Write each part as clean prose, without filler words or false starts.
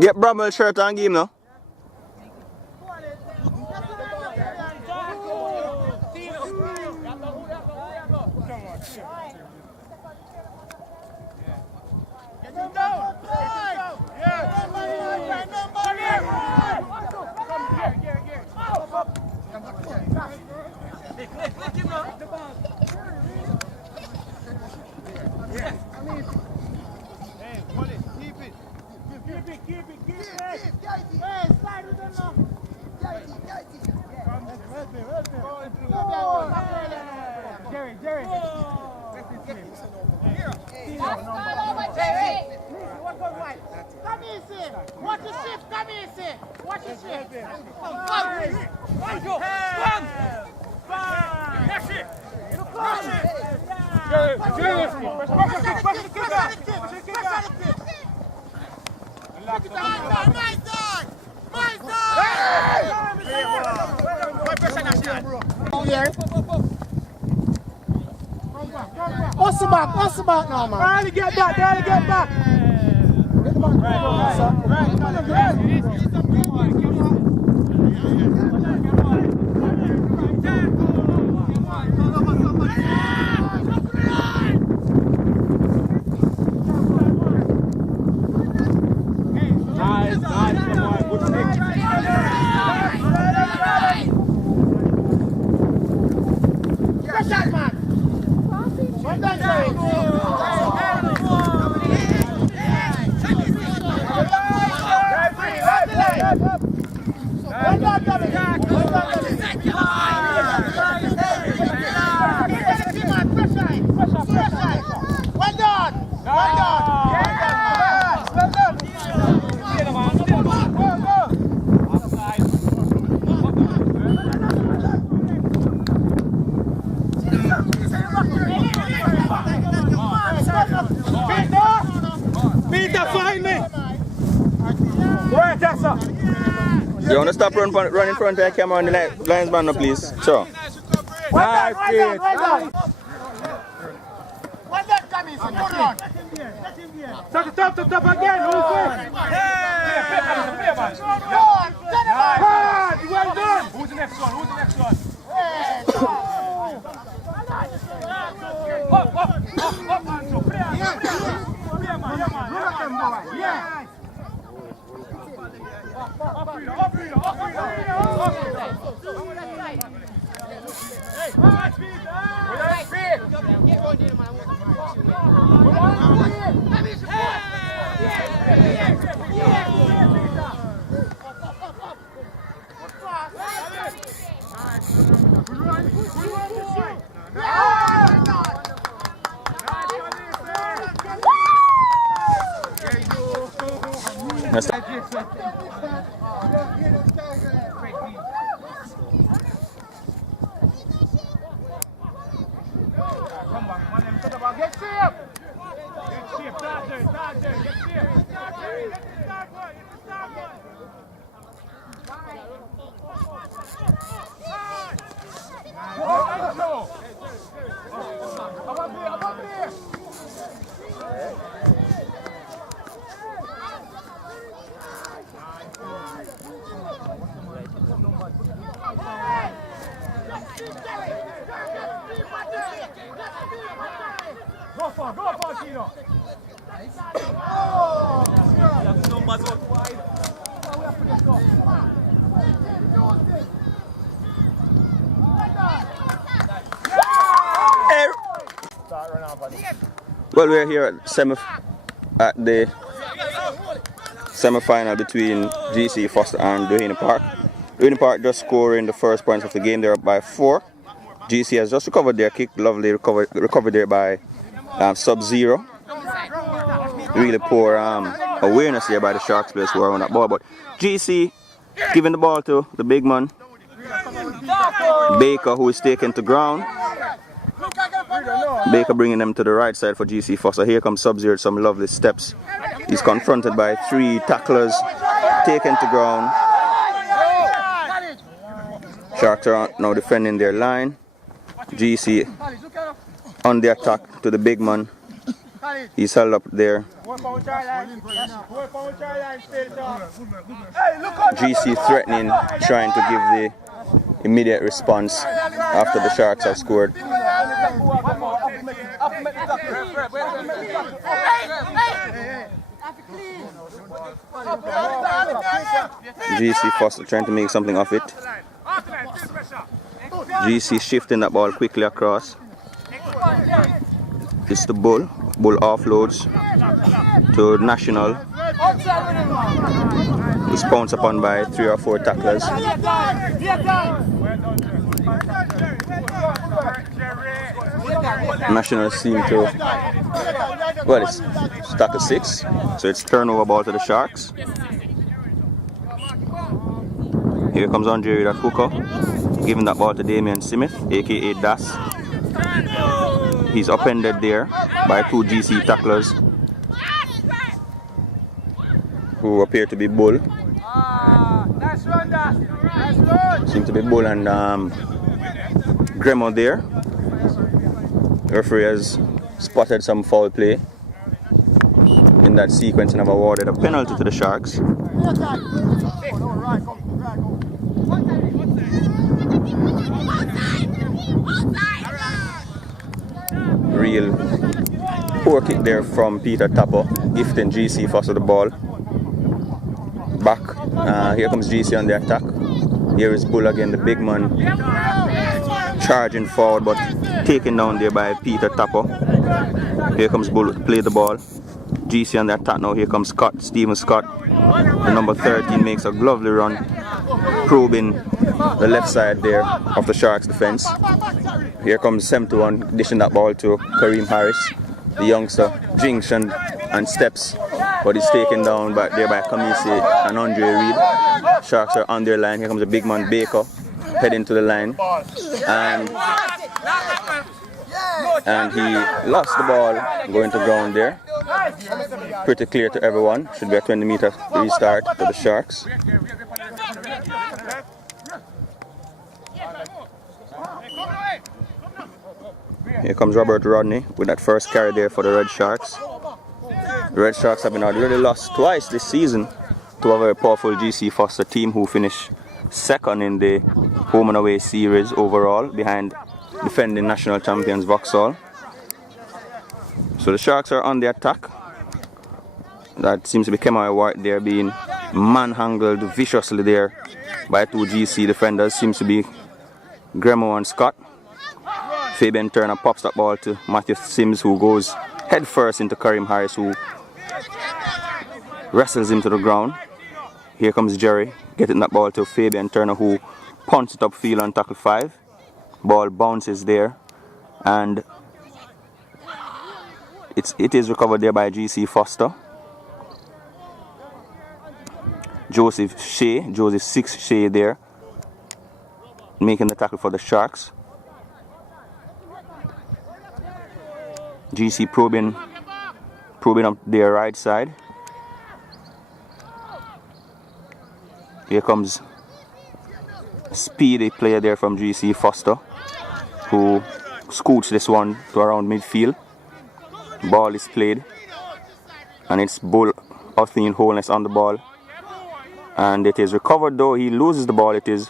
Get Bramwell's shirt and give him now. What's the back now, man? Barely get back. You want to stop running in front of the camera and the linesman, no, please? Sure. Well done. Top again. Who's well done. Who's the next one? Up, Andrew. Play, yeah. Go for Tino. Well, we're here at the semi-final between GC Foster and Doheny Park. Doheny Park just scoring the first points of the game. They're up by 4. GC has just recovered their kick. Lovely recovered there by Sub-Zero. Really poor awareness there by the Sharks players who are on that ball. But GC giving the ball to the big man, Baker, who is taken to ground. Baker bringing them to the right side for GC Foster. Here comes Sub-Zero, some lovely steps. He's confronted by 3 tacklers, taken to ground. Sharks are now defending their line. GC on the attack to the big man. He's held up there. GC threatening, trying to give the immediate response after the Sharks have scored. GC Foster trying to make something of it. GC shifting that ball quickly across. It's the Bull. Bull offloads to National. He's pounced upon by 3 or 4 tacklers. National seem to, well, it's tackle 6, so it's turnover ball to the Sharks. Here comes Andre with that hooker, giving that ball to Damian Smith, aka Das. He's upended there by 2 GC tacklers who appear to be Bull. Seem to be Bull and Gremo there. The referee has spotted some foul play in that sequence and have awarded a penalty to the Sharks. Real poor kick there from Peter Tapper, gifting GC Foster the ball. Back, here comes GC on the attack. Here is Bull again, the big man, charging forward but taken down there by Peter Tapper. Here comes Bull to play the ball. GC on the attack now. Here comes Scott, Stephen Scott. The number 13 makes a lovely run, probing the left side there of the Sharks defense. Here comes Sept dishing that ball to Kareem Harris. The youngster jinks and steps, but he's taken down back there by Kamisi and Andre Reed. Sharks are on their line. Here comes the big man Baker heading to the line, and he lost the ball going to ground there. Pretty clear to everyone. Should be a 20-meter restart to the Sharks. Here comes Robert Rodney with that first carry there for the Red Sharks. The Red Sharks have been already lost twice this season to a very powerful GC Foster team who finished second in the home and away series overall, behind defending national champions Vauxhall. So the Sharks are on the attack. That seems to be Kemai White there, being manhandled viciously there by 2 GC defenders. Seems to be Gremo and Scott. Fabian Turner pops that ball to Matthew Sims, who goes head first into Kareem Harris, who wrestles him to the ground. Here comes Jerry getting that ball to Fabian Turner, who punts it upfield on tackle 5. Ball bounces there, and it is recovered there by GC Foster. Joseph 6 Shea there, making the tackle for the Sharks. GC probing up their right side. Here comes a speedy player there from GC Foster, who scoots this one to around midfield. Ball is played, and it's Bull Othniel Holness on the ball, and it is recovered. Though he loses the ball, it is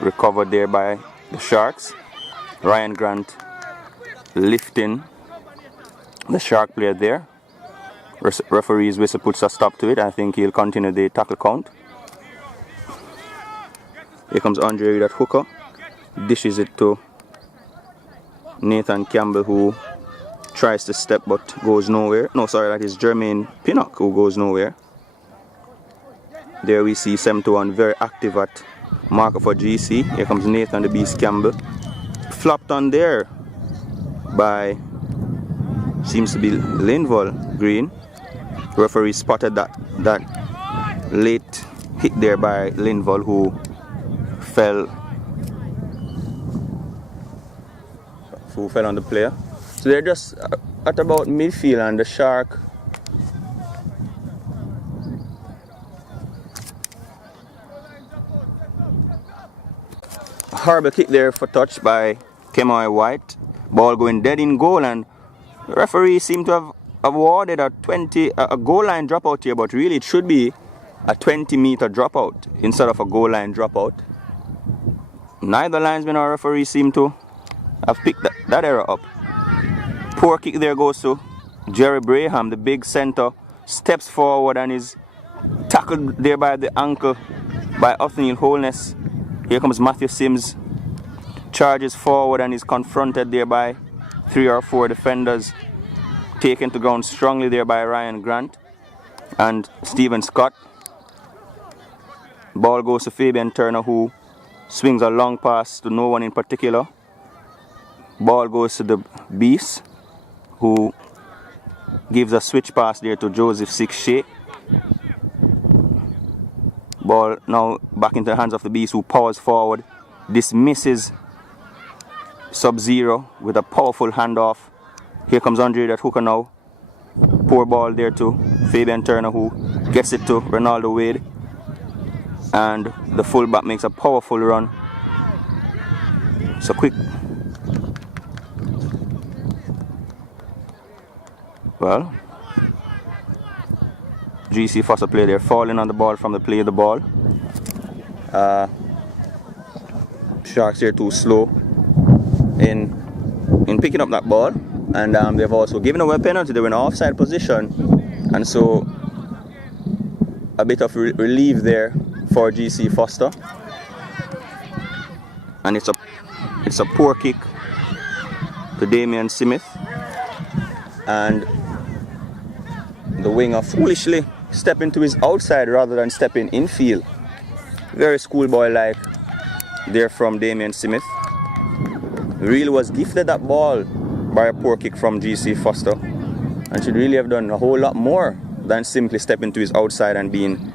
recovered there by the Sharks. Ryan Grant lifting the Shark player there. Referee's whistle puts a stop to it. I think he'll continue the tackle count. Here comes Andre with that hooker, dishes it to Nathan Campbell, who tries to step but goes nowhere. No, sorry, that is Jermaine Pinnock, who goes nowhere. There we see 7-1 very active at marker for GC. Here comes Nathan the Beast Campbell, flopped on there by, seems to be Linval Green. Referee spotted that late hit there by Linval, who fell on the player. So they're just at about midfield, and the Shark Horrible kick there for touch by Kemoy White. Ball going dead in goal, and the referee seemed to have awarded a goal line dropout here, but really it should be a 20-meter dropout instead of a goal line dropout. Neither linesman or referee seem to have picked that error up. Poor kick there goes to Jerry Braham, the big center, steps forward and is tackled there by the ankle by Othniel Holness. Here comes Matthew Sims, charges forward and is confronted there by 3 or 4 defenders, taken to ground strongly there by Ryan Grant and Stephen Scott. Ball goes to Fabian Turner, who swings a long pass to no one in particular. Ball goes to the Beast, who gives a switch pass there to Joseph Sixshay. Ball now back into the hands of the Beast, who powers forward, dismisses Sub-Zero with a powerful handoff. Here comes Andre that hooker now. Poor ball there to Fabian Turner, who gets it to Ronaldo Wade. And the fullback makes a powerful run. So quick. Well, GC Foster play there, falling on the ball from the play of the ball. Sharks here too slow in picking up that ball, and they've also given away a penalty. They were in an offside position, and so a bit of relief there for GC Foster. And it's a poor kick to Damian Smith, and the winger foolishly stepping to his outside rather than stepping infield. Very schoolboy-like there from Damian Smith. Really was gifted that ball by a poor kick from GC Foster, and should really have done a whole lot more than simply stepping to his outside and being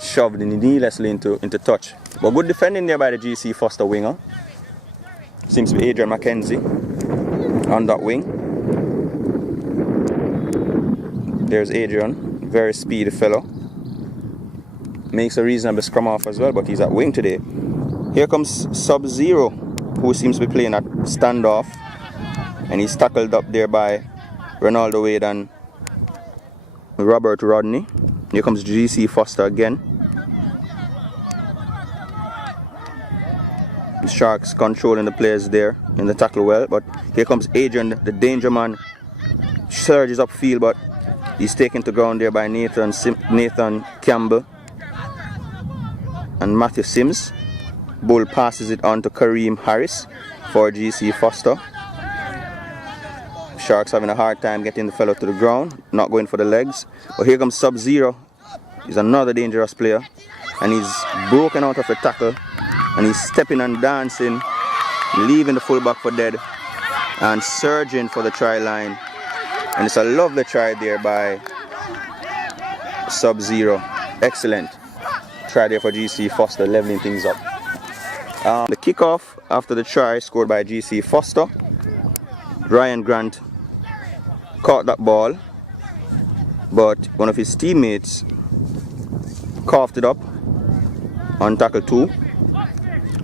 shoved needlessly into touch. But good defending there by the GC Foster winger. Seems to be Adrian McKenzie on that wing. There's Adrian, very speedy fellow. Makes a reasonable scrum off as well, but he's at wing today. Here comes Sub-Zero, who seems to be playing at standoff, and he's tackled up there by Ronaldo Wade and Robert Rodney. Here comes GC Foster again. The Sharks controlling the players there in the tackle well, but here comes Adrian, the danger man, surges upfield, but he's taken to ground there by Nathan Campbell and Matthew Sims. Bull passes it on to Kareem Harris for GC Foster. Sharks having a hard time getting the fellow to the ground, not going for the legs. But here comes Sub-Zero. He's another dangerous player, and he's broken out of the tackle, and he's stepping and dancing, leaving the fullback for dead and surging for the try line. And it's a lovely try there by Sub-Zero. Excellent try there for GC Foster, leveling things up. The kickoff after the try scored by GC Foster. Ryan Grant caught that ball, but one of his teammates coughed it up on tackle 2.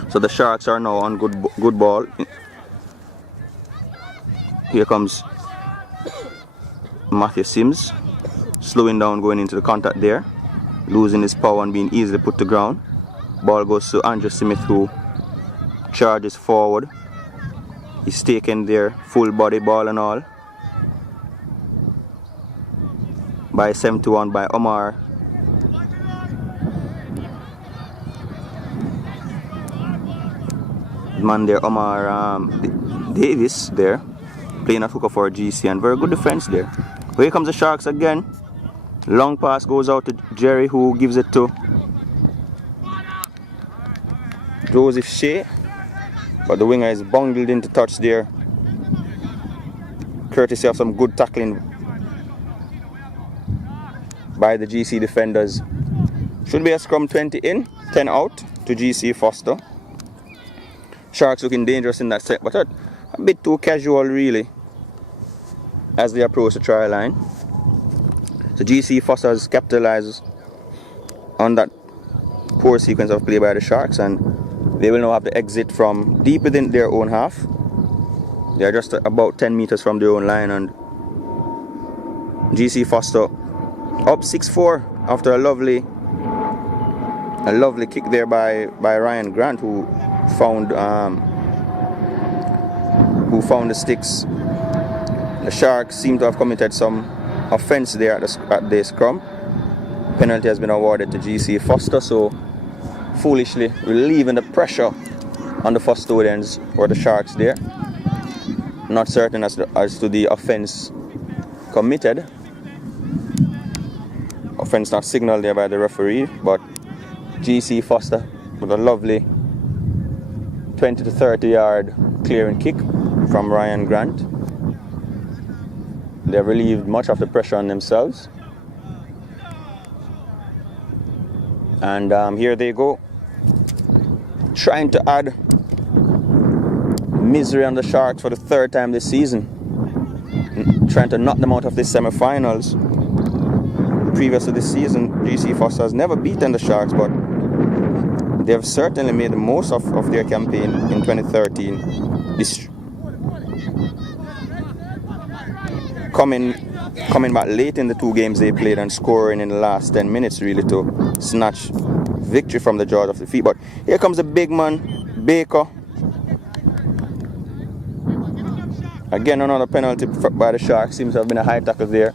So the Sharks are now on good ball. Here comes Matthew Sims, slowing down going into the contact there, losing his power and being easily put to ground. Ball goes to Andrew Smith, who charges forward. He's taken there, full body ball and all, by 71 by Omar. Man there, Omar Davis there, playing a hooker for GC, and very good defense there. Here comes the Sharks again. Long pass goes out to Jerry, who gives it to Joseph Shea, but the winger is bungled into touch there, courtesy of some good tackling by the GC defenders. Should be a scrum 20 in, 10 out to GC Foster. Sharks looking dangerous in that set, but a bit too casual really as they approach the try line. So GC Foster has capitalized on that poor sequence of play by the Sharks, and They will now have to exit from deep within their own half. They are just about 10 meters from their own line, and GC Foster up 6-4 after a lovely kick there by Ryan Grant, who found the sticks. The Sharks seem to have committed some offense there at the scrum. Penalty has been awarded to GC Foster, so foolishly relieving the pressure on the Fostodians or the Sharks there. Not certain as to the offense committed. Offense not signaled there by the referee, but GC Foster with a lovely 20 to 30 yard clearing kick from Ryan Grant. They have relieved much of the pressure on themselves. And here they go, trying to add misery on the Sharks for the third time this season, trying to knock them out of the semi-finals. Previous to this season, GC Foster has never beaten the Sharks, but they have certainly made the most of their campaign in 2013. Coming back late in the two games they played and scoring in the last 10 minutes really to snatch victory from the jaws of defeat. But here comes the big man, Baker. Again, another penalty by the Sharks. Seems to have been a high tackle there.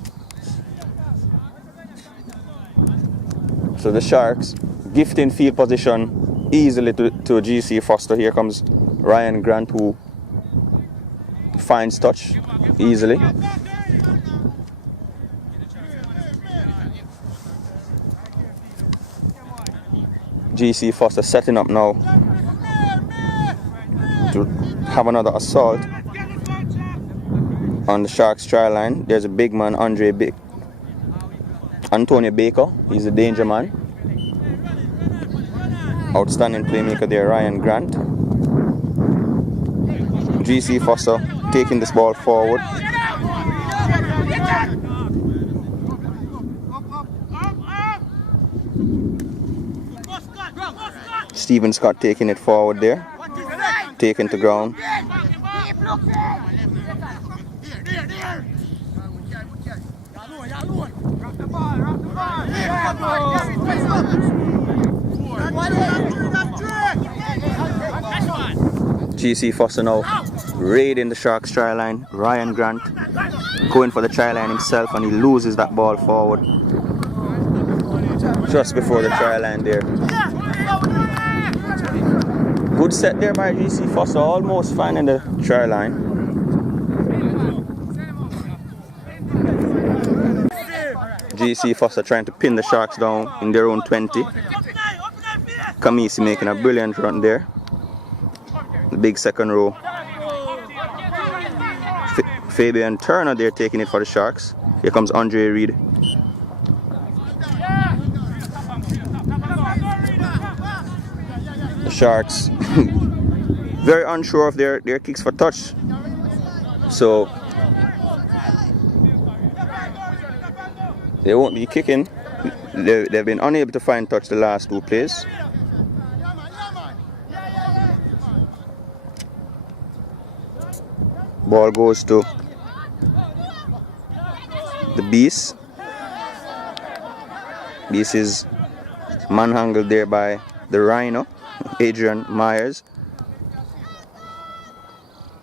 So the Sharks gifting field position easily to GC Foster. Here comes Ryan Grant, who finds touch easily. GC Foster setting up now to have another assault on the Sharks try line. There's a big man, Antonio Baker. He's a danger man. Outstanding playmaker there, Ryan Grant. GC Foster taking this ball forward. Stephen Scott taking it forward there, taken to ground. GC Foster now raiding the Sharks try line. Ryan Grant going for the try line himself, and he loses that ball forward just before the try line there. Good set there by GC Foster, almost finding the try line. GC Foster trying to pin the Sharks down in their own 20. Kamisi making a brilliant run there. The big second row. Fabian Turner there taking it for the Sharks. Here comes Andre Reed. The Sharks very unsure of their kicks for touch. So they won't be kicking. They've been unable to find touch the last two plays. Ball goes to the Beast. Beast is manhandled there by the Rhino, Adrian Myers.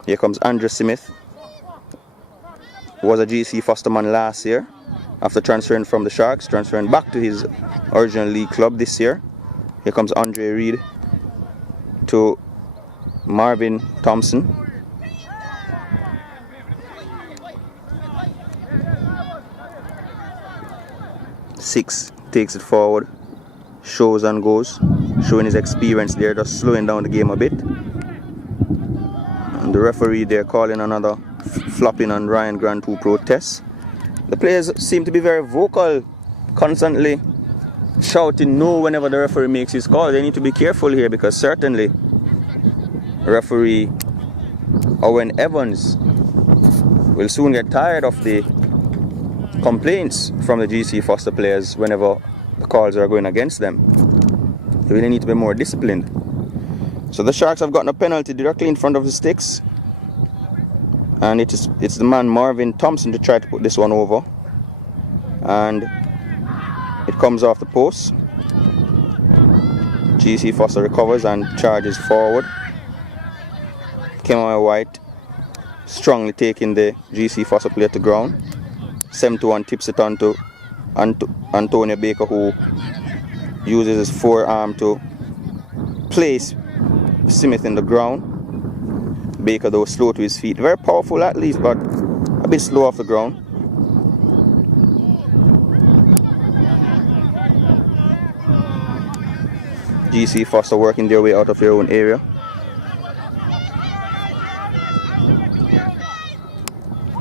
Here comes Andrew Smith, who was a GC Foster man last year after transferring from the Sharks, transferring back to his original league club this year. Here comes Andre Reed to Marvin Thompson. Six takes it forward, shows and goes, showing his experience there, just slowing down the game a bit. And the referee there calling another flopping on Ryan Grant, who protests. The players seem to be very vocal, constantly shouting no whenever the referee makes his call. They need to be careful here, because certainly referee Owen Evans will soon get tired of the complaints from the GC Foster players whenever the calls are going against them. They really need to be more disciplined. So the Sharks have gotten a penalty directly in front of the sticks. And it's the man Marvin Thompson to try to put this one over. And it comes off the post. GC Foster recovers and charges forward. Kemai White strongly taking the GC Foster player to ground. 7-1 tips it on to Antonio Baker, who uses his forearm to place Smith in the ground. Baker though slow to his feet. Very powerful at least, but a bit slow off the ground. GC Foster working their way out of their own area.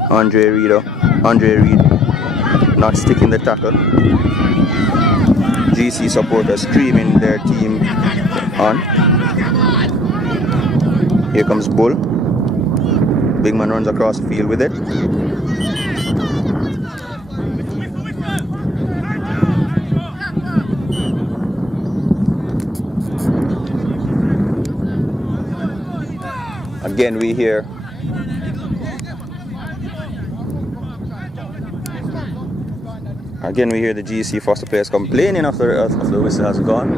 Andre Reed not sticking the tackle. GC supporters screaming their team on. Here comes Bull. Big man runs across the field with it. Again we hear the GC Foster players complaining after the whistle has gone.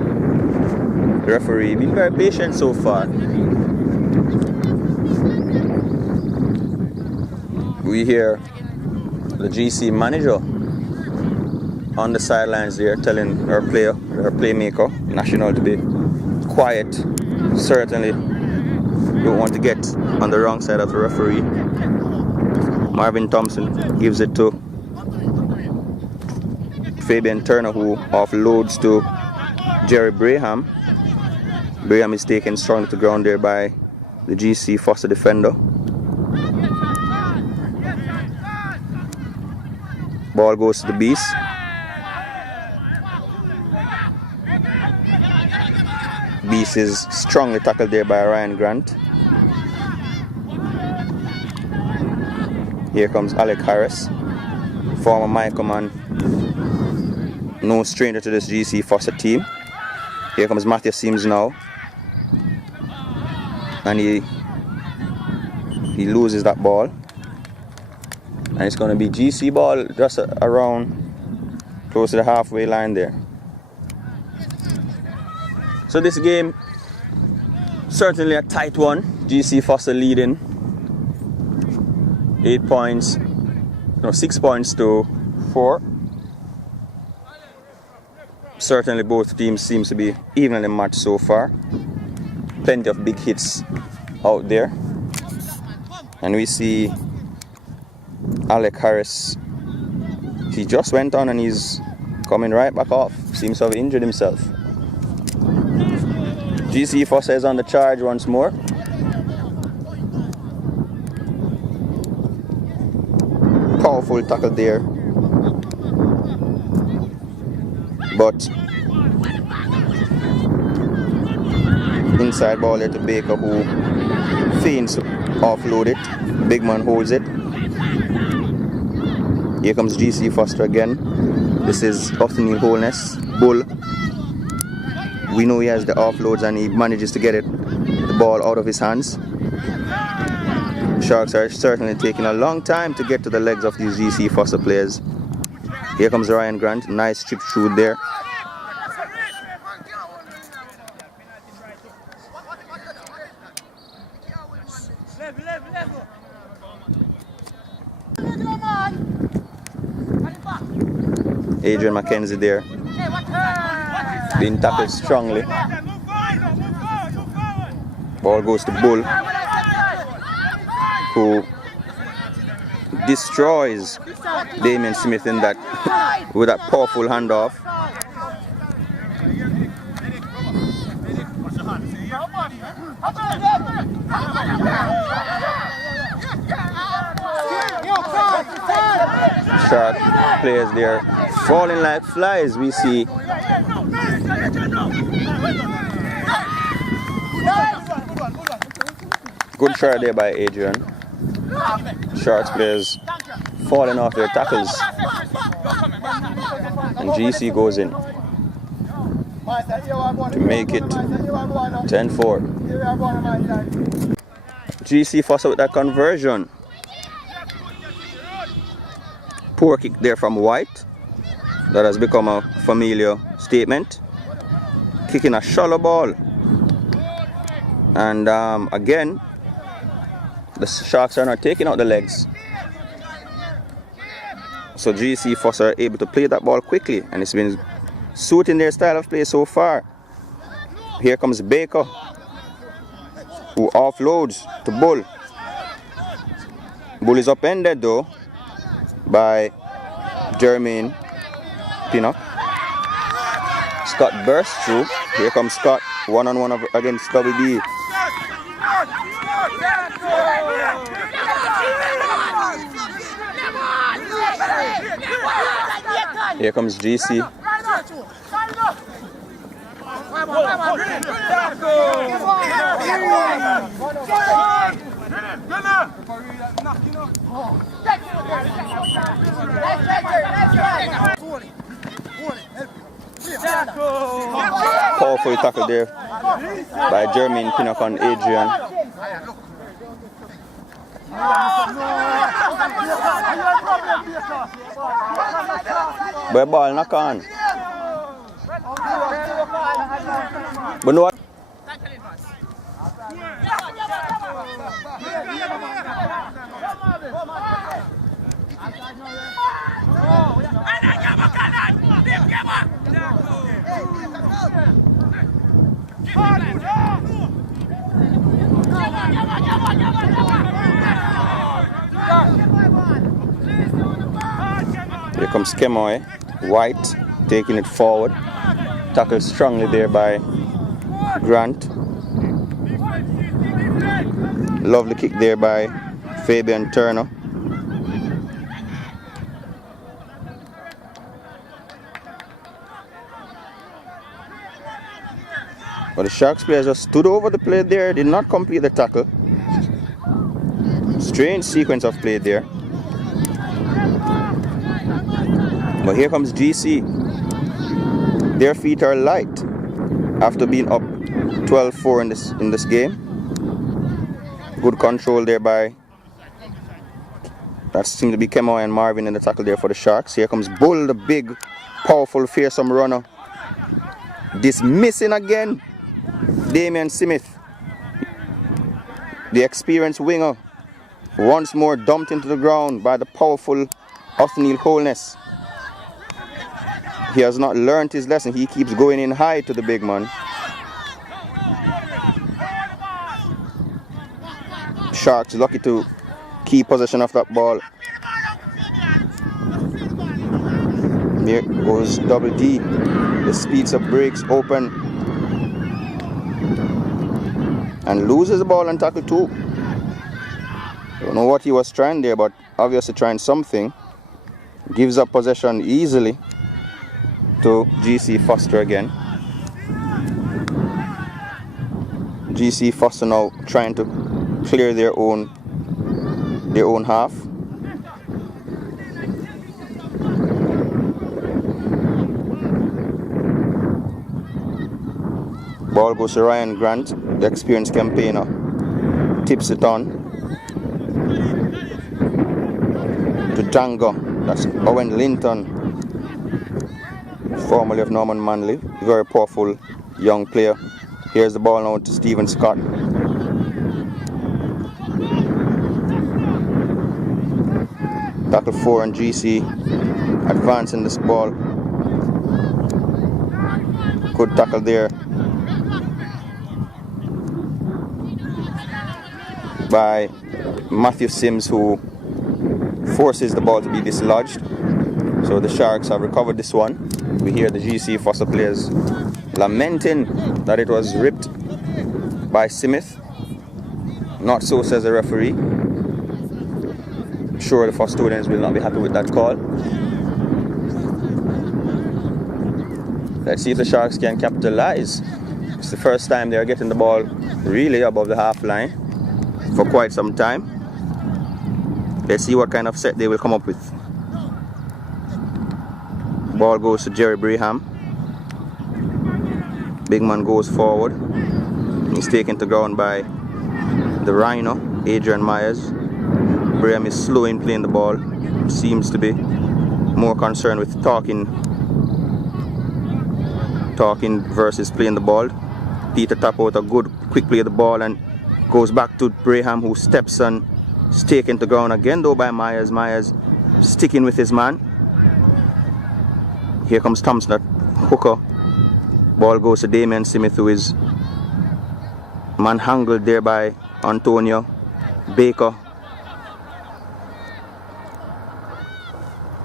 The referee been very patient so far. We hear the GC manager on the sidelines there telling her playmaker, National, to be quiet. Certainly don't want to get on the wrong side of the referee. Marvin Thompson gives it to Fabian Turner, who offloads to Jerry Braham. Braham is taken strongly to ground there by the GC Foster defender. Ball goes to the Beast. Beast is strongly tackled there by Ryan Grant. Here comes Alec Harris, former Michael man, no stranger to this GC Foster team. Here comes Matthew Sims now, and he loses that ball, and it's going to be GC ball just around close to the halfway line there. So this game certainly a tight one. GC Foster leading 6 points to 4. Certainly both teams seems to be evenly matched so far. Plenty of big hits out there. And we see Alec Harris. He just went on and he's coming right back off. Seems to have injured himself. GC Foster is on the charge once more. Powerful tackle there. But inside ball there to Baker, who feigns to offload it. Big man holds it. Here comes GC Foster again. This is Othniel Holness. Bull. We know he has the offloads and he manages to get the ball out of his hands. Sharks are certainly taking a long time to get to the legs of these GC Foster players. Here comes Ryan Grant. Nice chip shoot there. Adrian McKenzie there, being tackled strongly. Ball goes to Bull, who destroys Damian Smith in that with that powerful handoff. Shark players there falling like flies. We see good try there by Adrian. Sharks players falling off their tackles, and GC goes in. to make it 10-4. GC Foster with that conversion. Poor kick there from White. That has become a familiar statement. Kicking a shallow ball. And again, the Sharks are not taking out the legs. So GC Foster are able to play that ball quickly, and it's been suiting their style of play so far. Here comes Baker, who offloads to Bull. Bull is upended though by Jermaine Pinnock. Scott bursts through. Here comes Scott, one-on-one against WB. Here comes GC. Powerful tackle there by Jermaine Pinnock on Adrian. But ball knock on. But no what? Here comes Kemoy. White taking it forward. Tackled strongly there by Grant. Lovely kick there by Fabian Turner. But the Sharks players just stood over the play there, did not complete the tackle. Strange sequence of play there. But here comes GC. Their feet are light after being up 12-4 in this game. Good control there by, that seems to be Kemoy and Marvin in the tackle there for the Sharks. Here comes Bull, the big, powerful, fearsome runner. Dismissing again Damian Smith, the experienced winger, once more dumped into the ground by the powerful Othniel Holness. He has not learned his lesson. He keeps going in high to the big man. Sharks lucky to keep possession of that ball. There goes Double D. The speeds up breaks open and loses the ball and tackle 2. Don't know what he was trying there, but obviously trying something. Gives up possession easily to GC Foster again. GC Foster now trying to clear their own half. Ball goes to Ryan Grant, the experienced campaigner. Tips it on to Django. That's Owen Linton, formerly of Norman Manley. Very powerful young player. Here's the ball now to Stephen Scott. Tackle 4 and GC advancing this ball. Good tackle there by Matthew Sims, who forces the ball to be dislodged. So the Sharks have recovered this one. We hear the GC Foster players lamenting that it was ripped by Smith. Not so, says the referee. Sure, the Foster students will not be happy with that call. Let's see if the Sharks can capitalize. It's the first time they are getting the ball really above the half line for quite some time. Let's see what kind of set they will come up with. Ball goes to Jerry Braham. Big man goes forward. He's taken to ground by the Rhino, Adrian Myers. Braham is slow in playing the ball. Seems to be more concerned with talking versus playing the ball. Peter tap out a good quick play of the ball and goes back to Braham, who steps on. Is taken to ground again though by Myers. Myers sticking with his man. Here comes Thompson at hooker. Ball goes to Damien Smith, who is manhandled there by Antonio Baker.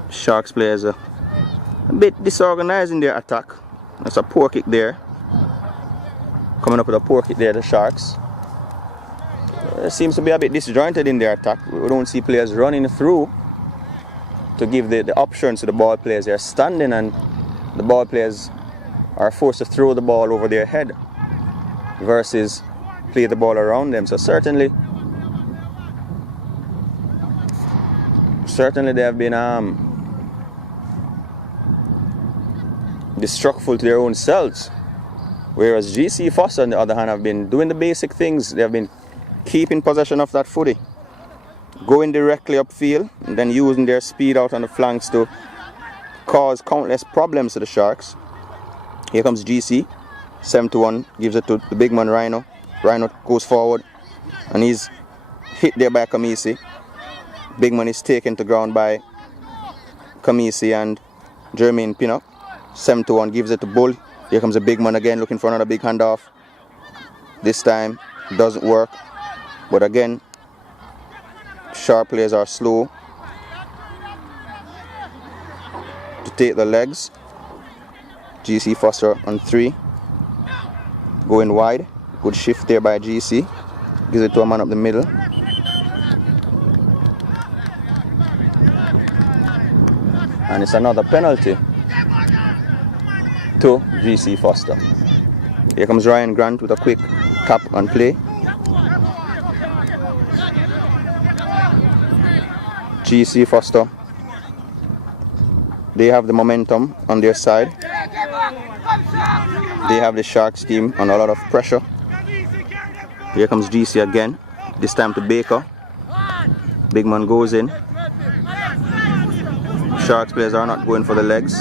Sharks players are a bit disorganized in their attack. That's a poor kick there. Coming up with a poor kick there, the Sharks. Seems to be a bit disjointed in their attack. We don't see players running through to give the options to the ball players. They're standing and the ball players are forced to throw the ball over their head versus play the ball around them. So certainly they have been destructful to their own selves. Whereas GC Foster, on the other hand, have been doing the basic things. They have been keeping possession of that footy, going directly upfield, and then using their speed out on the flanks to cause countless problems to the Sharks. Here comes GC. 7-1, gives it to the big man Rhino. Rhino goes forward, and he's hit there by Kamisi. Big man is taken to ground by Kamisi and Jermaine Pinnock. 7-1, gives it to Bull. Here comes the big man again, looking for another big handoff. This time doesn't work, but again, Sharp players are slow to take the legs. GC Foster on 3, going wide. Good shift there by GC. Gives it to a man up the middle. And it's another penalty to GC Foster. Here comes Ryan Grant with a quick tap and play. GC Foster, they have the momentum on their side. They have the Sharks team on a lot of pressure. Here comes GC again, this time to Baker. Big man goes in. Sharks players are not going for the legs.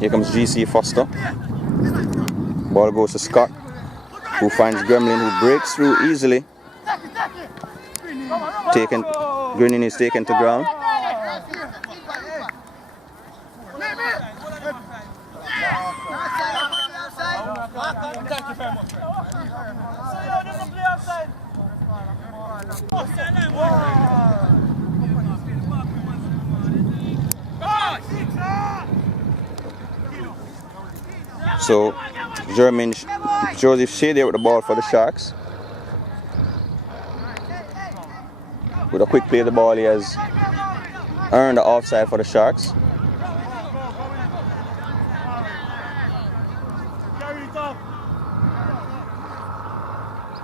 Here comes GC Foster. Ball goes to Scott, who finds Gremlin, who breaks through easily. Gremlin is taken to ground. So Joseph Shea there with the ball for the Sharks. With a quick play of the ball, he has earned the offside for the Sharks.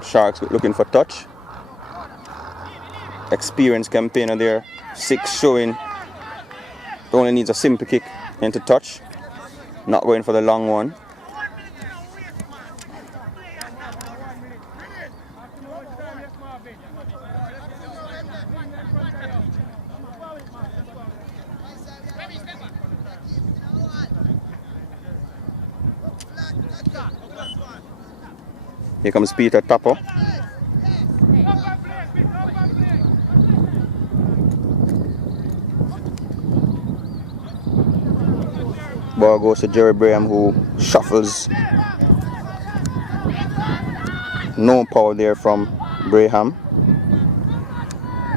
Sharks looking for touch. Experienced campaigner there, 6 showing. Only needs a simple kick into touch. Not going for the long one. Here comes Peter Tapper. Ball goes to Jerry Braham, who shuffles. No power there from Braham.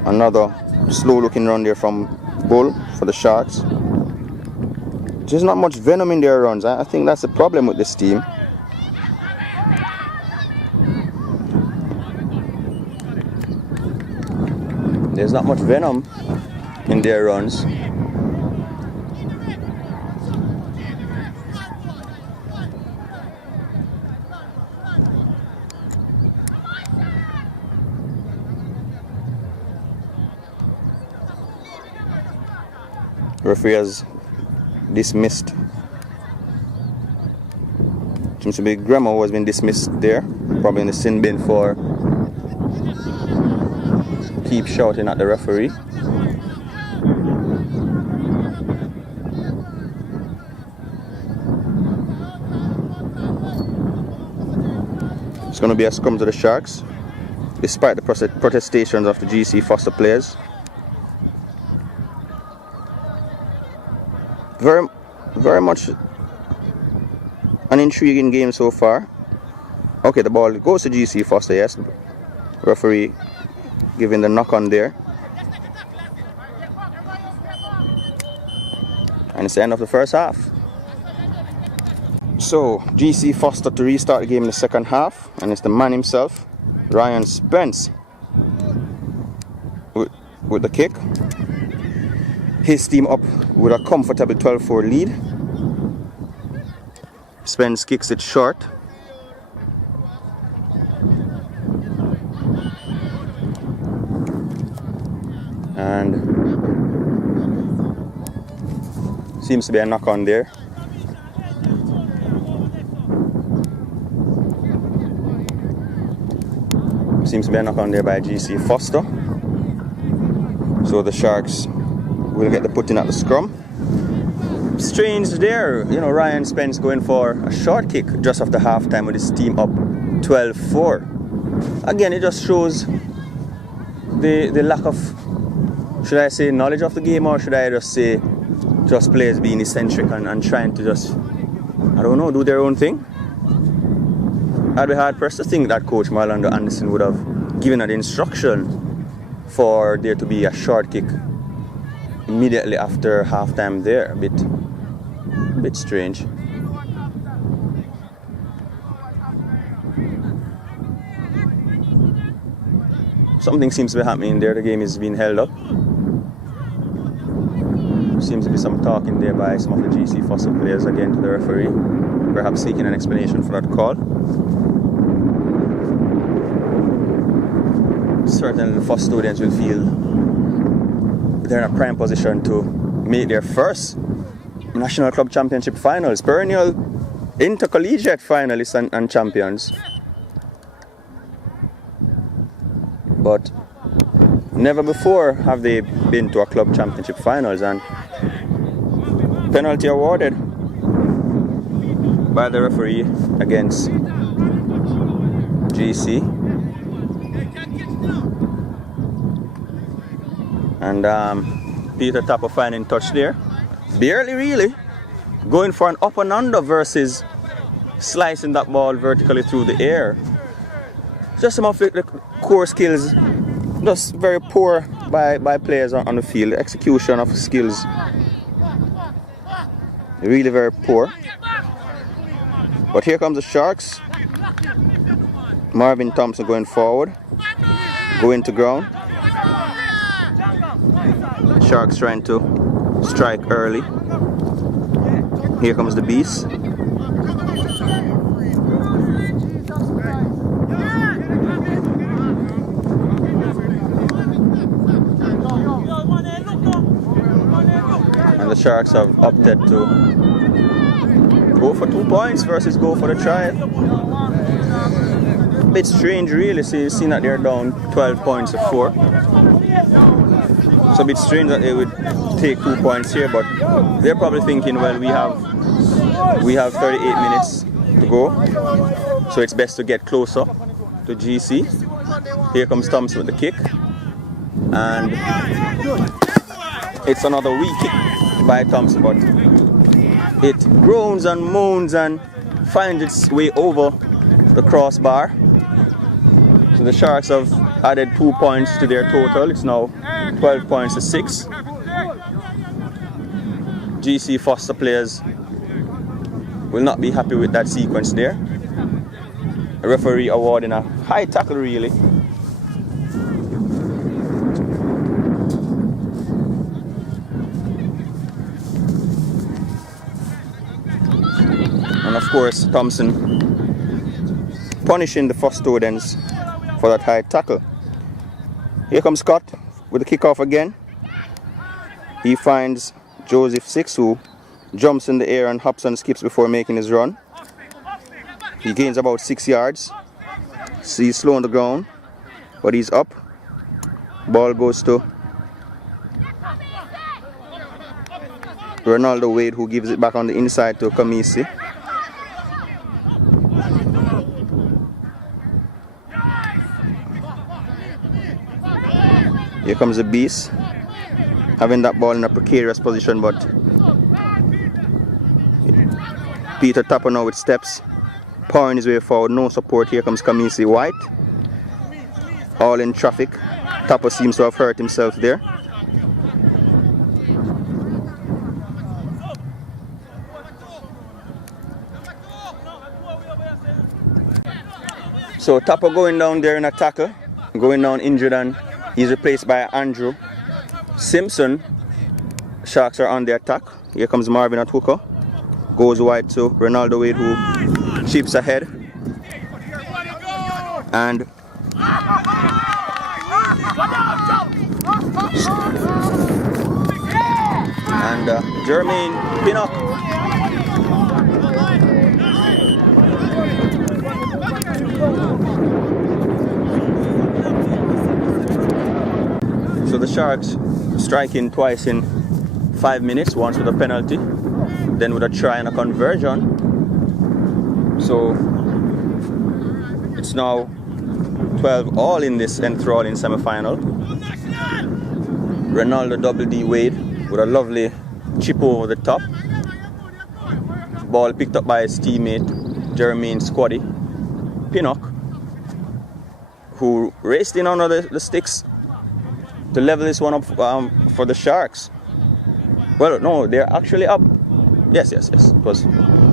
Another slow looking run there from Bull for the Sharks. There's not much venom in their runs. I think that's the problem with this team. There's not much venom in their runs. Referee has dismissed. Seems to be Grammar who has been dismissed there, probably in the sin bin for keep shouting at the referee. It's going to be a scrum to the Sharks, despite the protestations of the GC Foster players. Very much an intriguing game so far. Okay, the ball goes to GC Foster, yes. Referee giving the knock on there. And it's the end of the first half. So, GC Foster to restart the game in the second half, and it's the man himself, Ryan Spence, with the kick. His team up with a comfortable 12-4 lead. Spence kicks it short. And seems to be a knock on there. Seems to be a knock on there by GC Foster. So the Sharks will get the put in at the scrum. Strange there, you know, Ryan Spence going for a short kick just after halftime with his team up 12-4. Again, it just shows the lack of, should I say, knowledge of the game, or should I just say just players being eccentric and trying to just, I don't know, do their own thing. I'd be hard pressed to think that Coach Marlon Anderson would have given an instruction for there to be a short kick immediately after halftime there. A bit strange. Something seems to be happening there. The game is being held up. Seems to be some talking there by some of the GC Foster players again to the referee, perhaps seeking an explanation for that call. Certainly the Foster students will feel they're in a prime position to make their first National Club Championship finals, perennial intercollegiate finalists and champions. But never before have they been to a club championship finals, and penalty awarded by the referee against GC. And Peter Tapper finding touch there. Barely really. Going for an up and under versus slicing that ball vertically through the air. Just some of the core skills, just very poor by players on the field. The execution of skills, really very poor. But here comes the Sharks. Marvin Thompson going forward, going to ground. Sharks trying to strike early. Here comes the Beast. And the Sharks have opted to go for 2 points versus go for the try. A bit strange really, seeing that they're down 12 points to 4. It's a bit strange that they would take 2 points here, but they're probably thinking, well, we have 38 minutes to go, so it's best to get closer to GC. Here comes Thompson with the kick, and it's another weak kick by Thompson, but it groans and moans and finds its way over the crossbar. So the Sharks have added 2 points to their total. It's now 12 points to 6. GC Foster players will not be happy with that sequence there. A referee awarding a high tackle really. And of course Thompson punishing the Foster students for that high tackle. Here comes Scott with the kickoff again. He finds Joseph Six, who jumps in the air and hops and skips before making his run. He gains about 6 yards. So he's slow on the ground, but he's up. Ball goes to Ronaldo Wade, who gives it back on the inside to Kamisi. Here comes the Beast, having that ball in a precarious position, but Peter Tapper now with steps, powering his way forward, no support. Here comes Kamisi White, all in traffic. Tapper seems to have hurt himself there. So Tapper going down there in a tackle, going down injured, and he's replaced by Andrew Simpson. Sharks are on the attack. Here comes Marvin at hooker. Goes wide to Ronaldo Wade, who chips ahead. And Jermaine Pinnock. So the Sharks striking twice in 5 minutes, once with a penalty, then with a try and a conversion. So it's now 12 all in this enthralling semi-final. Ronaldo Double D Wade with a lovely chip over the top. Ball picked up by his teammate Jermaine Squaddy Pinnock, who raced in under the sticks to level this one up for the Sharks. Well, no, they're actually up. Yes.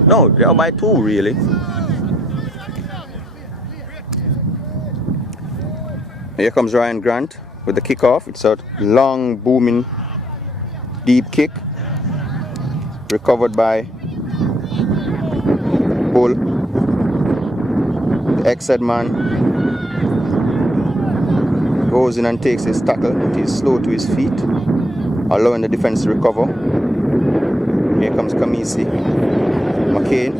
No, they're up by 2 really. Here comes Ryan Grant with the kickoff. It's a long, booming, deep kick. Recovered by Bull, the ex-head man. Goes in and takes his tackle, but he's slow to his feet, allowing the defense to recover. Here comes Kamisi. McCain,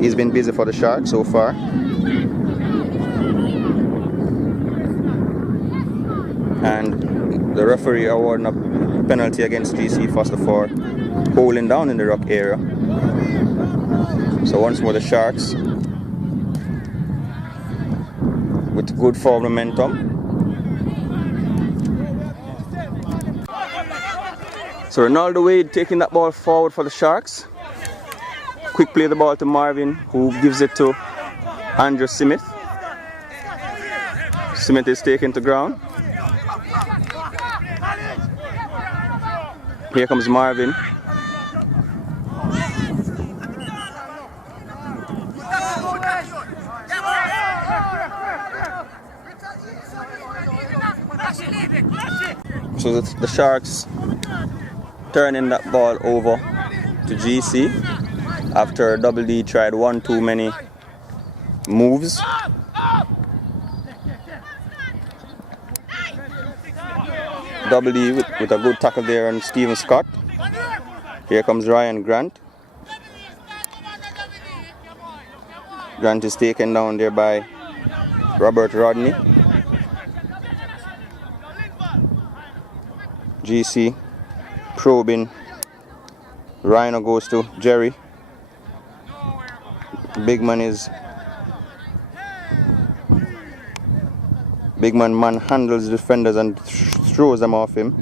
he's been busy for the Sharks so far. And the referee awarding a penalty against GC Foster for holding down in the rock area. So once more the Sharks with good forward momentum. So Ronaldo Wade taking that ball forward for the Sharks. Quick play the ball to Marvin, who gives it to Andrew Smith. Smith is taken to ground. Here comes Marvin. So the Sharks turning that ball over to GC after Double D tried one too many moves. Double D with a good tackle there on Stephen Scott. Here comes Ryan Grant. Grant is taken down there by Robert Rodney. GC probing. Rhino goes to Jerry. Big man handles the defenders and throws them off him.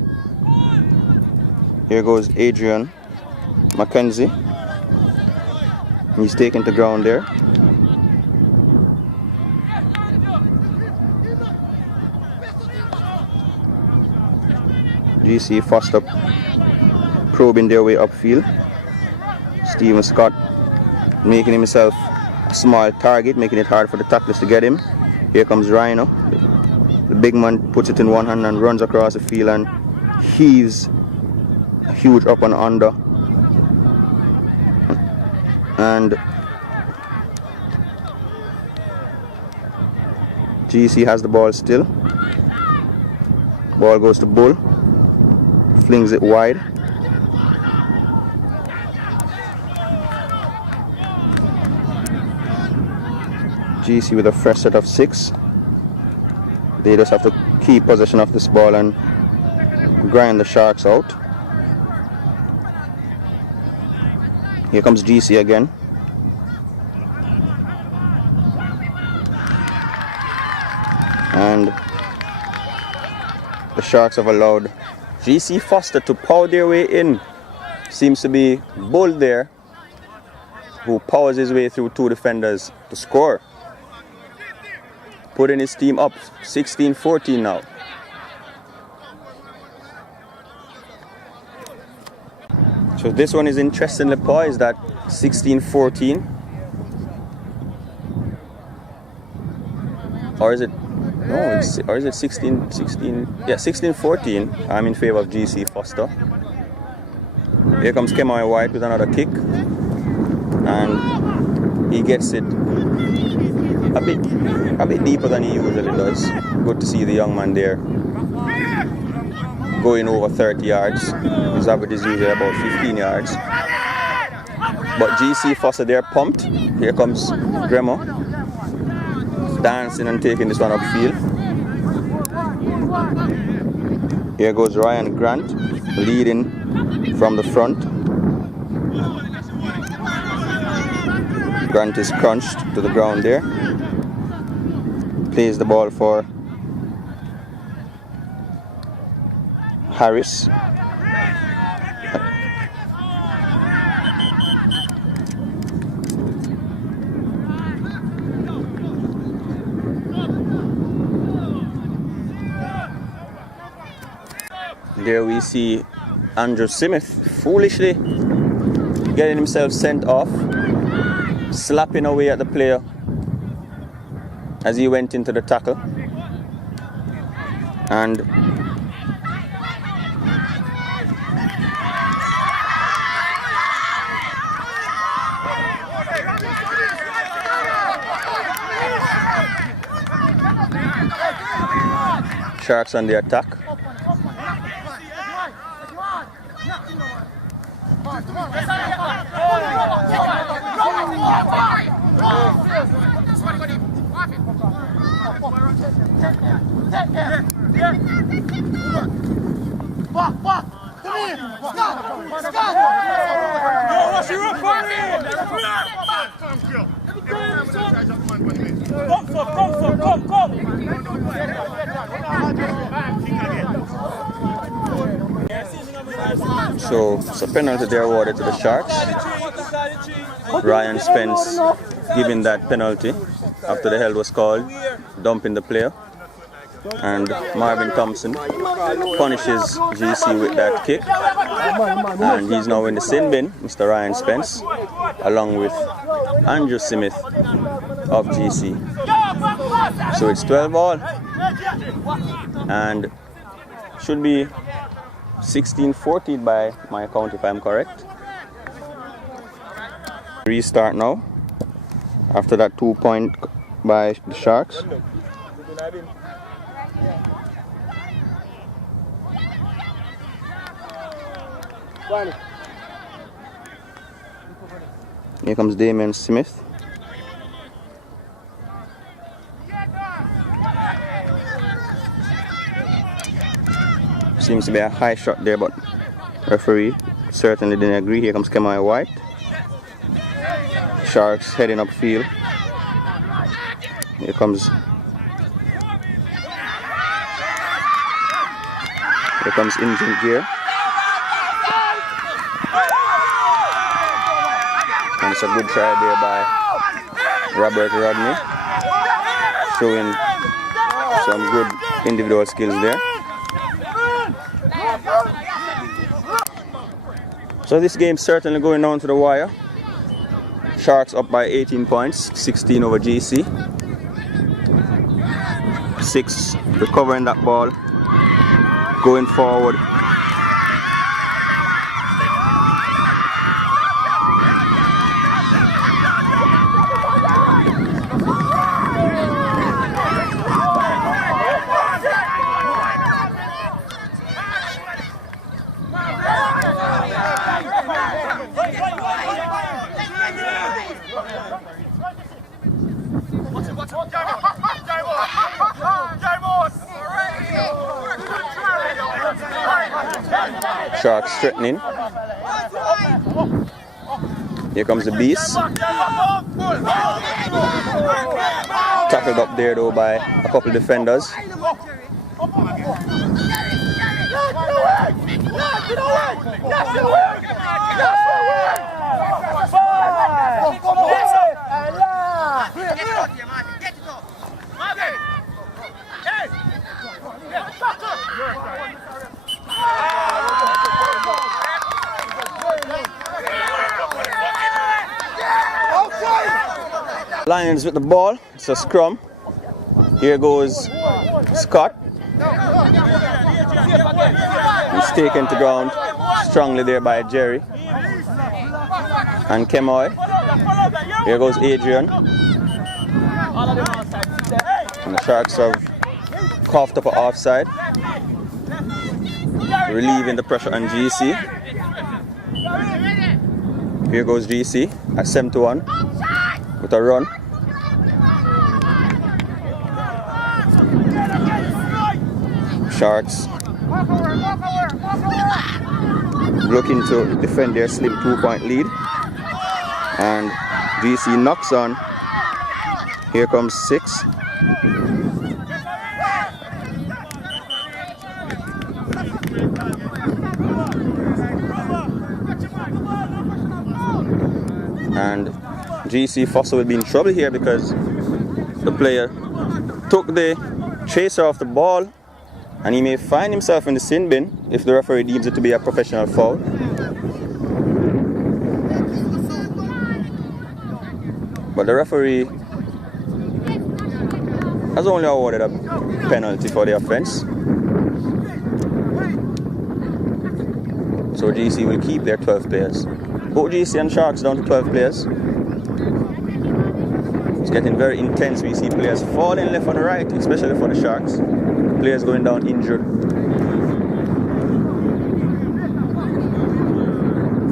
Here goes Adrian Mackenzie. He's taken to ground there. GC Foster probing their way upfield. Stephen Scott making himself a small target, making it hard for the tacklers to get him. Here comes Rhino. The big man puts it in one hand and runs across the field and heaves a huge up and under. And GC has the ball still. Ball goes to Bull. Flings it wide. GC with a fresh set of 6. They just have to keep possession of this ball and grind the Sharks out. Here comes GC again. And the Sharks have allowed GC Foster to power their way in. Seems to be Bull there, who powers his way through 2 defenders to score. Putting his team up 16-14 now. So this one is interestingly poised at 16-14. Or is it? No, or is it 16? Yeah, 16-14. I'm in favor of GC Foster. Here comes Kemai White with another kick. And he gets it a bit deeper than he usually does. Good to see the young man there going over 30 yards. His average is usually about 15 yards. But GC Foster, they're pumped. Here comes Gremo, dancing and taking this one upfield. Here goes Ryan Grant, leading from the front. Grant is crunched to the ground there. Plays the ball for Harris. There we see Andrew Smith foolishly getting himself sent off, slapping away at the player as he went into the tackle. And Sharks on the attack. So it's a penalty there awarded to the Sharks. Ryan Spence giving that penalty after the held was called, dumping the player. And Marvin Thompson punishes GC with that kick. And he's now in the sin bin, Mr. Ryan Spence, along with Andrew Smith of GC. So it's 12-all. And should be 16-14 by my account if I'm correct. Restart now after that 2-point by the Sharks. Here comes Damien Smith. Seems to be a high shot there, but referee certainly didn't agree. Here comes Kemai White. Sharks heading upfield. Here comes Engine Gear. And it's a good try there by Robert Rodney, showing some good individual skills there. So this game's certainly going down to the wire. Sharks up by 18 points, 16 over GC. 6 recovering that ball, going forward. Sharks threatening. Here comes the Beast. Tackled up there though by a couple defenders. Lions with the ball. It's a scrum. Here goes Scott. He's taken to ground strongly there by Jerry and Kemoy. Here goes Adrian. And the Sharks have coughed up an offside, relieving the pressure on GC. Here goes GC at 7-1 with a run. Sharks looking to defend their slim 2-point lead, and GC knocks on. Here comes 6. And GC Foster will be in trouble here because the player took the chaser off the ball, and he may find himself in the sin bin if the referee deems it to be a professional foul. But the referee has only awarded a penalty for the offense. So GC will keep their 12 players. Both GC and Sharks down to 12 players. It's getting very intense. We see players falling left and right, especially for the Sharks. Players going down injured.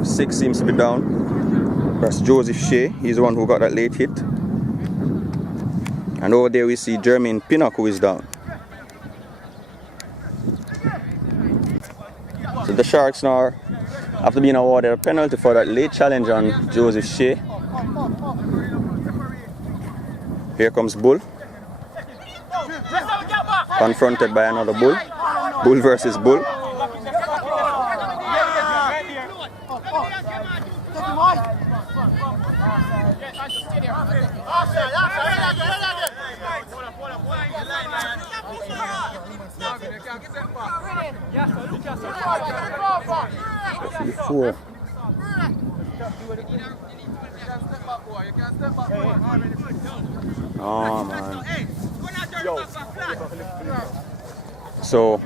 6 seems to be down. That's Joseph Shea. He's the one who got that late hit. And over there we see Jermaine Pinnock, who is down. So the Sharks now, after being awarded a penalty for that late challenge on Joseph Shea. Here comes Bull. Confronted by another Bull. Bull versus Bull. Four. Oh man. So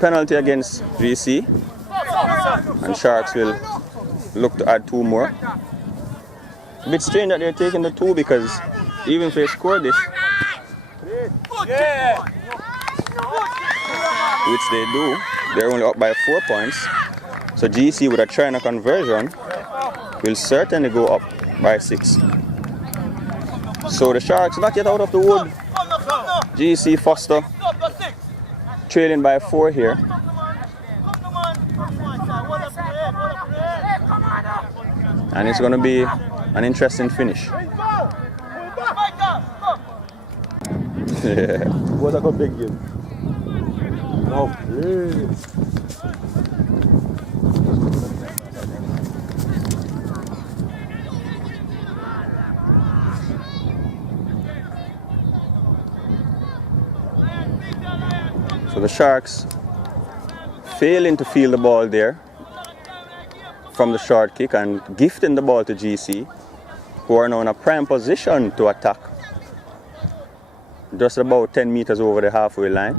penalty against GC, and Sharks will look to add 2 more. A bit strange that they're taking the 2, because even if they score this, which they do, they're only up by 4 points. So GC with a try and a conversion will certainly go up by 6. So the Sharks not yet out of the wood. GC Foster trailing by 4 here. And it's going to be an interesting finish. Yeah. What a big game. Oh, please. So the Sharks failing to field the ball there from the short kick and gifting the ball to GC, who are now in a prime position to attack just about 10 meters over the halfway line.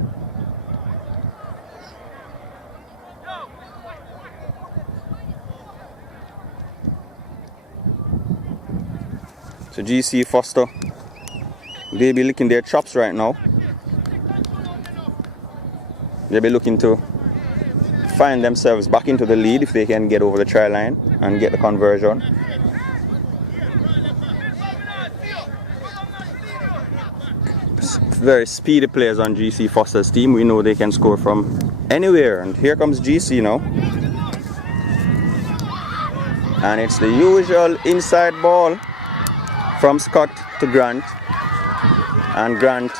So GC Foster, they be licking their chops right now. They'll be looking to find themselves back into the lead if they can get over the try line and get the conversion. Very speedy players on GC Foster's team. We know they can score from anywhere. And here comes GC now. And it's the usual inside ball from Scott to Grant. And Grant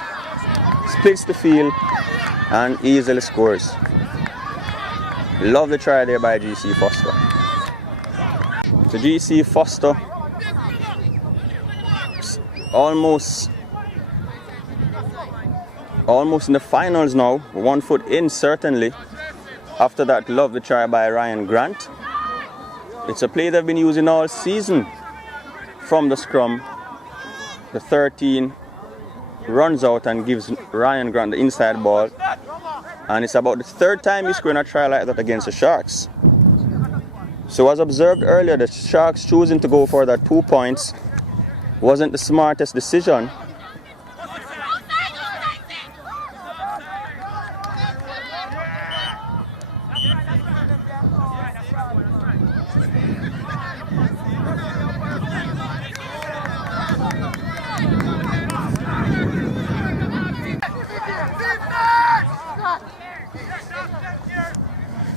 splits the field and easily scores. Love the try there by GC Foster. So GC Foster almost in the finals now. 1 foot in certainly. After that, love the try by Ryan Grant. It's a play they've been using all season. From the scrum, the 13 runs out and gives Ryan Grant the inside ball. And it's about the 3rd time he's scoring a try like that against the Sharks. So as observed earlier, the Sharks choosing to go for that 2 points wasn't the smartest decision.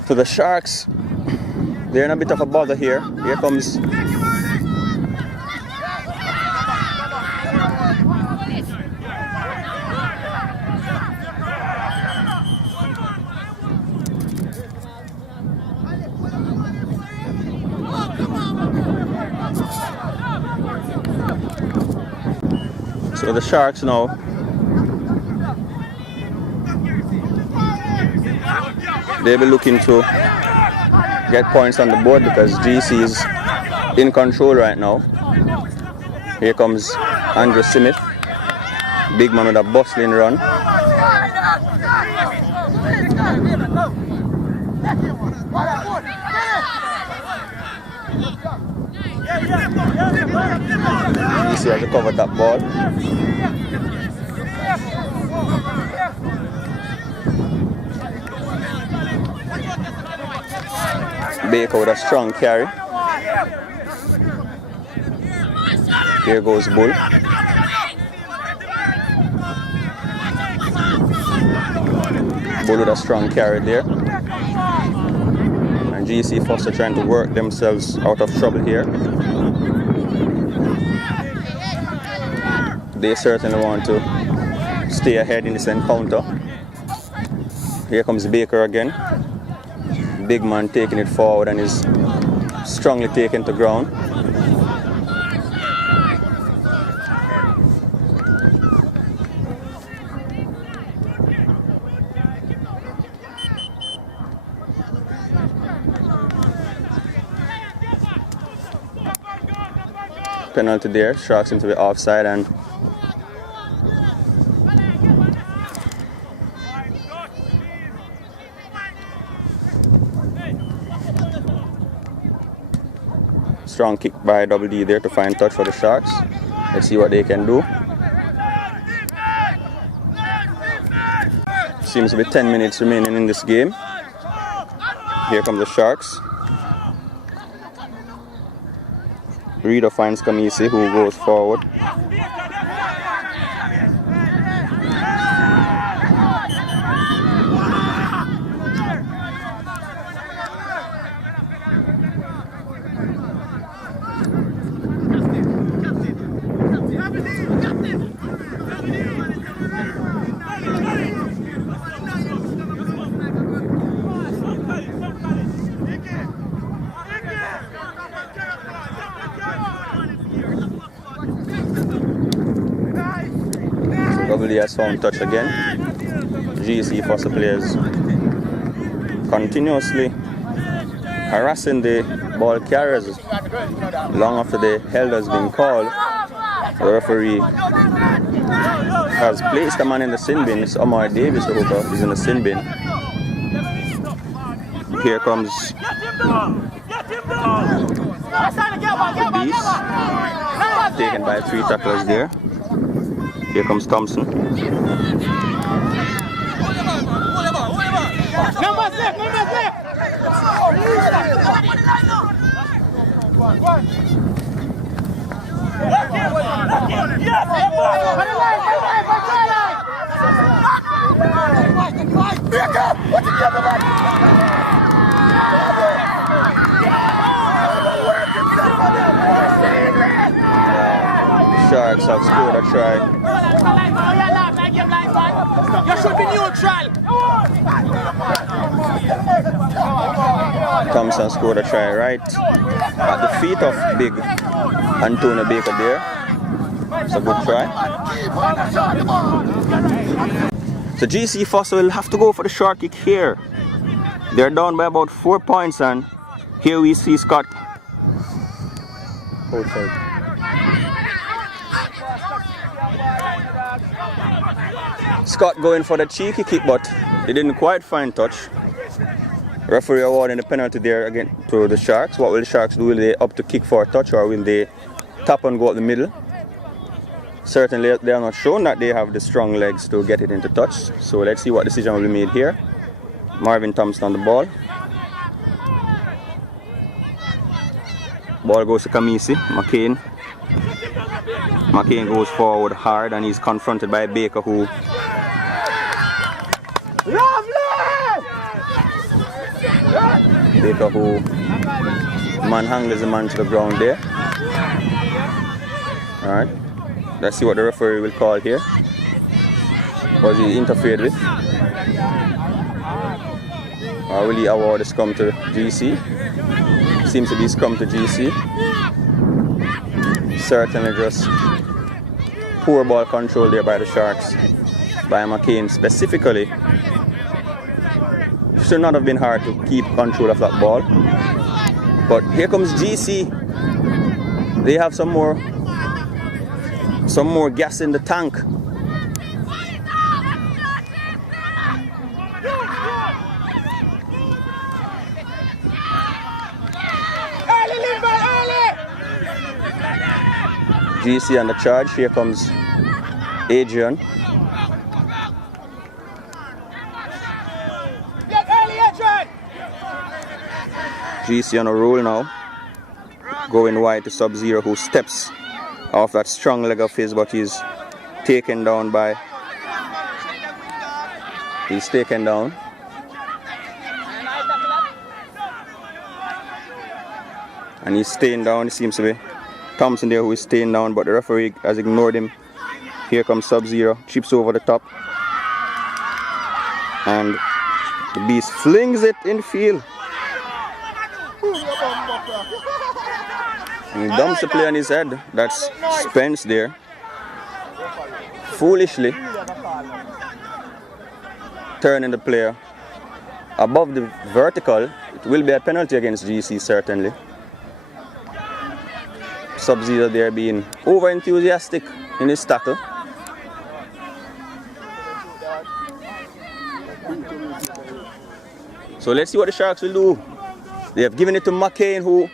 So the Sharks, they're in a bit of a bother here. Here comes so the Sharks now they'll be looking to get points on the board because GC is in control right now. Here comes Andrew Smith, big man with a bustling run. GC has recovered that ball. Baker with a strong carry. Here goes Bull. Bull with a strong carry there. And GC Foster trying to work themselves out of trouble here. They certainly want to stay ahead in this encounter. Here comes Baker again. Big man taking it forward and is strongly taken to ground. Penalty there, Sharks seem to be offside and strong kick by Double D there to find touch for the Sharks. Let's see what they can do. Seems to be 10 minutes remaining in this game. Here comes the Sharks. Reader finds Kamisi, who goes forward. Double has found touch again. GC Foster players continuously harassing the ball carriers long after the held has been called. The referee has placed a man in the sin bin. It's Omar Davis, the hooker, is in the sin bin. Here comes the Beast, taken by 3 tacklers there. Here comes Thompson. Sharks have scored a try. You should be neutral. Thompson scored a try right at the feet of big Antonio Baker there. It's a good try. So GC Foster will have to go for the short kick here. They're down by about 4 points, and here we see Scott. Outside. Scott going for the cheeky kick, but he didn't quite find touch. Referee awarding the penalty there again to the Sharks. What will the Sharks do? Will they up to kick for a touch, or will they tap and go up the middle? Certainly they are not shown that they have the strong legs to get it into touch. So let's see what decision will be made here. Marvin Thompson on the ball. Ball goes to Kamisi. McCain goes forward hard, and he's confronted by Baker, who manhandles the man to the ground there. Alright. Let's see what the referee will call here. Was he interfered with? Or will he award a scrum to GC? Seems to be scrum to GC. Certainly just poor ball control there by the Sharks. By McCain specifically. Should not have been hard to keep control of that ball. But here comes GC. They have some more gas in the tank. GC on the charge. Here comes Adrian. GC on a roll now. Going wide to Sub-Zero, who steps off that strong leg of his, but he's taken down by... He's taken down. And he's staying down. It seems to be Thompson there who is staying down, but the referee has ignored him. Here comes Sub-Zero, chips over the top. And the Beast flings it in field. And he dumps the play on his head. That's Spence there. Foolishly turning the player above the vertical. It will be a penalty against GC, certainly. Sub-Zero there being over enthusiastic in his tackle. So let's see what the Sharks will do. They have given it to McCain, who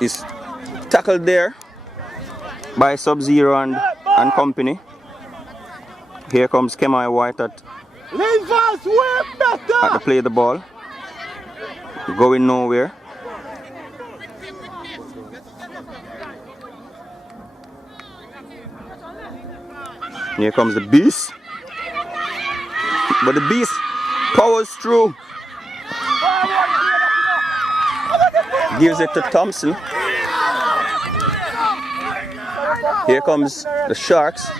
is tackled there by Sub-Zero and company. Here comes Kemai White at the play of the ball. Going nowhere. Here comes the Beast. But the Beast powers through. Gives it to Thompson. Here comes the Sharks.